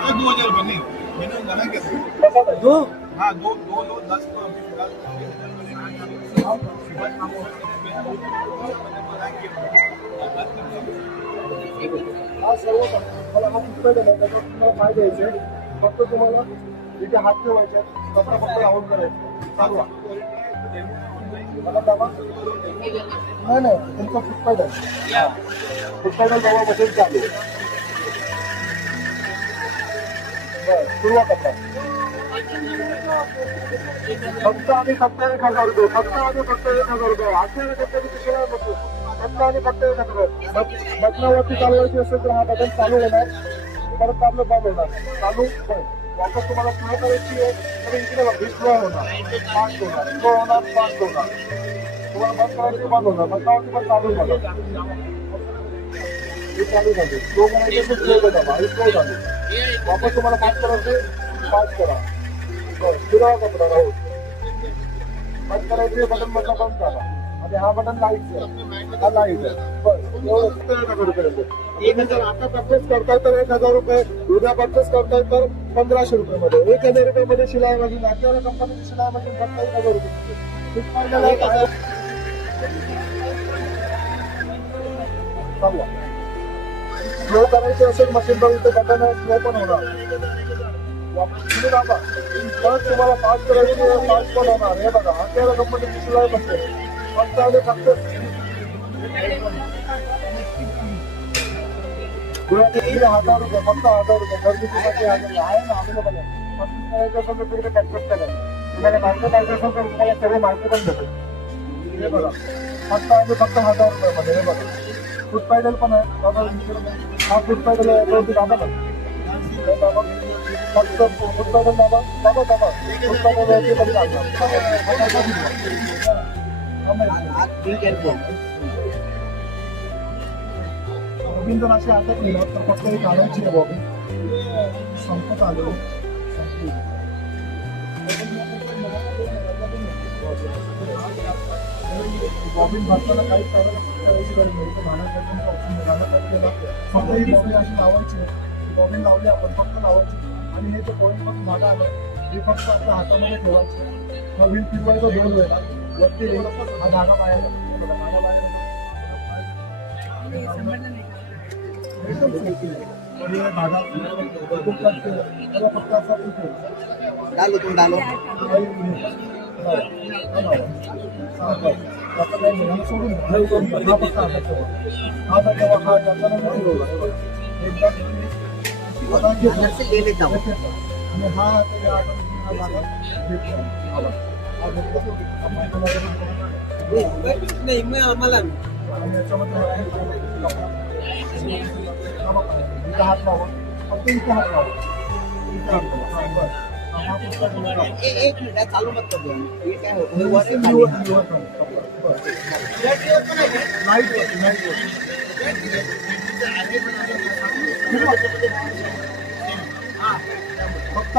₹2000 नहीं मिनिमम जाना कैसे दो हाँ दो दो दो 10 को हा सर्व मला हा पुस्तक आहे त्याच्यात तुम्हाला काय द्यायचे फक्त तुम्हाला इथे हात ठेवायचे कपडा फक्त राऊंड करायचं चालवा मला दाबा नाही नाही तुमचा फुटपाथ आहे फुटपाथ दाबा बसेल चालू बरं सुरुवात करा फक्त आणि फक्त 1000 रुपये फक्त आणि फक्त 1000 रुपये असे कधी शिवाय नको फक्त आणि फक्त 1000 रुपये बटनावरती चालवायची असेल तर हा बटन चालू होणार परत आपलं बंद होणार चालू वापस तुम्हाला स्लो करायची आहे तर इकडे बघ स्लो होणार फास्ट होणार स्लो होणार फास्ट होणार तुम्हाला बंद करायची बंद होणार बटनावरती पण चालू होणार हे चालू झाले स्लो करायचे स्लो करा स्लो झाले वापस तुम्हाला फास्ट करायचे फास्ट करा बरं फिरवा कपडा राहू बंद करायचे बटन मधला बंद करा आणि हा बटन लाईट हा लाईट आहे बस एवढं 1000 आता परचेस करताय तर 1000 रुपये उद्या परचेस करताय तर 1500 रुपये मध्ये 1000 रुपये मध्ये शिलाई मशीन आपल्याला कंपनीची शिलाई मशीन फक्त 1000 रुपये स्लो करायचे असेल मशीन बघ इथे बटन आहे स्लो पण होणार तुम्ही दाबा परत तुम्हाला फास्ट करायची फास्ट पण होणार हे बघा आपल्याला कंपनीची शिलाई मशीन फक्त आणि फक्त ₹1000 फक्त 1000 रुपये गर्दीसाठी आहे ना अवेलेबल आहे पस्तीस करायचं असेल तर तिकडे कॅप्चर करा तुम्हाला माहिती पाहिजे असेल तर तुम्हाला सर्व माहिती पण भेटेल हे बघा फक्त आणि फक्त 1000 रुपयामध्ये हे बघा फूड पॅडल पण आहे बाबा हा फूड पॅडल आहे दाबा दाबा फक्त फूड पॅडल दाबा दाबा दाबा फूड पॅडल बॉबिन जर असे हातात नेलं तर फक्त एक काढायची आहे बॉबिन संपत आलो बॉबिन भरताना काहीच करायची गरज नाही तर भांडण ऑप्शन केला फक्त ही बॉबिन अशी लावायची बॉबिन लावली आपण फक्त लावायची आणि हे जे पॉईंट पासून भाडं आलं हे फक्त आपल्या हातामध्ये ठेवायचं मग व्हील फिरवायचा दोन वेळेला वरती हा धागा बाहेर धागा बाहेर फक्त असा डालो तुम डालो सोडून हा फक्त हातात ठेवा हा तेव्हा हा ले लेता हूँ आणि हा नहीं मैं आम्हाला आणि याच्यामध्ये इथं हात लावा फक्त इथे हात लावा इथे हात लावा हा पुस्तक एक मिनिट चालू मत कर दो ये क्या है फक्त